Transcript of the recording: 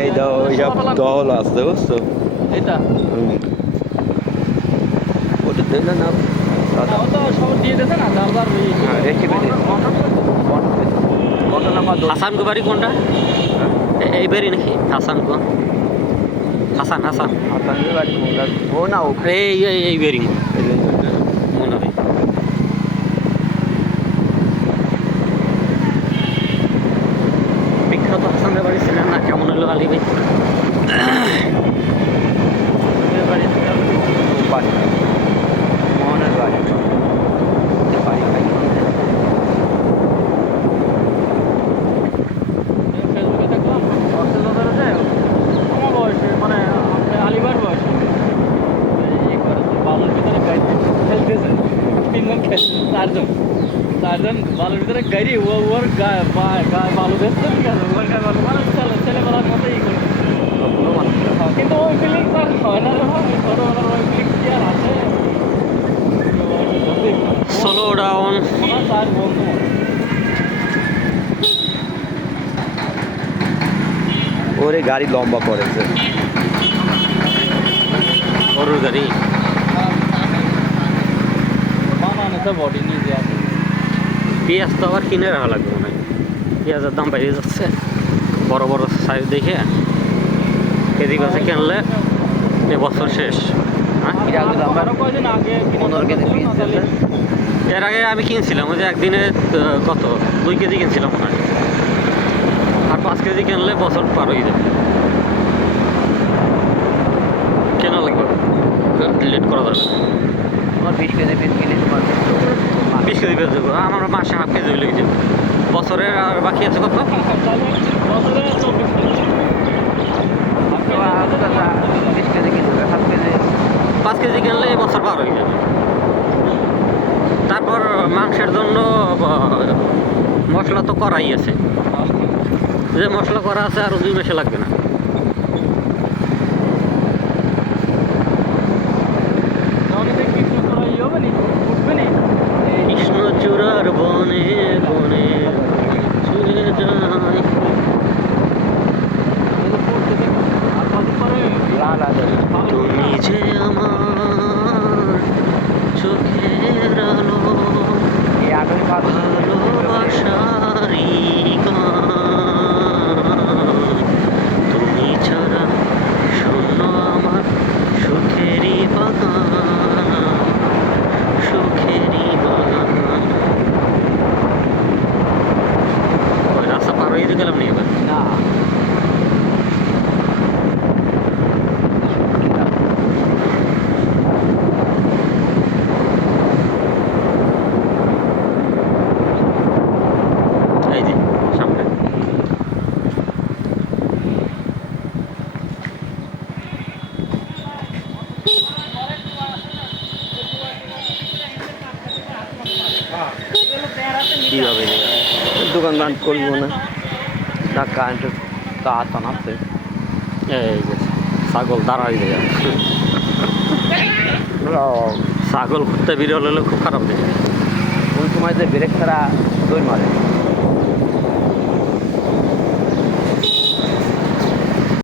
এই দাও ওইসব দল আছে বুঝছো এটা ওটা দিলে না সাদা তো সব দিয়ে দিয়েছে না দারদার হ্যাঁ রেখে কত নাম্বার হাসান গো বাড়ি কোনটা এই বাড়ি নাকি হাসান গো হাসান হাসান হাসানের বাড়ি কোনটা ও না ও এই বাড়ি মনে হয় বিখ্যাত হাসানের বাড়ি ছিলেন না কেমন হলো আলী ভাই বাড়ি বাড়ি মোহনের বাড়ি বাড়ি ভাই ফেসবুকে দেখলাম কক্সবাজারে যায় আমার বয়সে মানে আলিবার বয়সে বালুর ভিতরে গাড়ি খেলতেছে তিনজন খেলছে চারজন বালুর ভিতরে গাড়ি ওর গায়ে বালু দেখছে ঠিক আছে ওর গায়ে বালু মানে ছেলেবেলার মতো ই করে কিন্তু ওই ফিলিং আর হয় না রে ভাই ছোটবেলার ওই ফিলিং কি আর আছে স্লো ডাউন আমার চার বন্ধু ওরে গাড়ি লম্বা পড়েছে গরুর গাড়ি বানানো বডি নিয়ে যে আছে পেঁয়াজ তো আবার কিনে রাখা লাগবে মনে হয় পেঁয়াজের দাম বেড়ে যাচ্ছে বড় বড় সাইজ দেখে কেজি গাছে কিনলে এবছর শেষ হ্যাঁ আরো কয়দিন আগে 15 কেজি পিস এর আগে আমি কিনছিলাম ওই যে একদিনে কত 2 কেজি কিনছিলাম মনে হয় আর 5 কেজি কিনলে বছর পার হয়ে যাবে কেনা লাগবে লেট করা যাবে আমার 20 কেজি পিস কিনে 20 কেজি পেয়ে যাবো আমার মাসে হাফ কেজি লেগে যাবে বছরের আর বাকি আছে কত বছরে 20 কেজি কিনবে 7 কেজি 5 কেজি কিনলে এই বছর পার হয়ে যাবে তারপর মাংসের জন্য মশলা তো করাই আছে যে মশলা করা আছে আরও 2 মাসে লাগবে না কৃষ্ণচূড়ার বনে বনে চলে যায় তুমি যে আমার চোখের আলো ভালোবাসারি তুমি ছাড়া শূন্য আমার সুখেরই বাগান সুখেরই বাগান ওই রাস্তা পার হয়ে গেলাম নি এবার না এই যে সামনে কি হবে দোকান বান করবো না কারেন্ট তার টানাচ্ছে এই যে ছাগল দাঁড়াই দেয় ছাগল ঘুরতে বিরল হলে খুব খারাপ দেখে কোন সময় যে ব্রেক ছাড়া দই মারে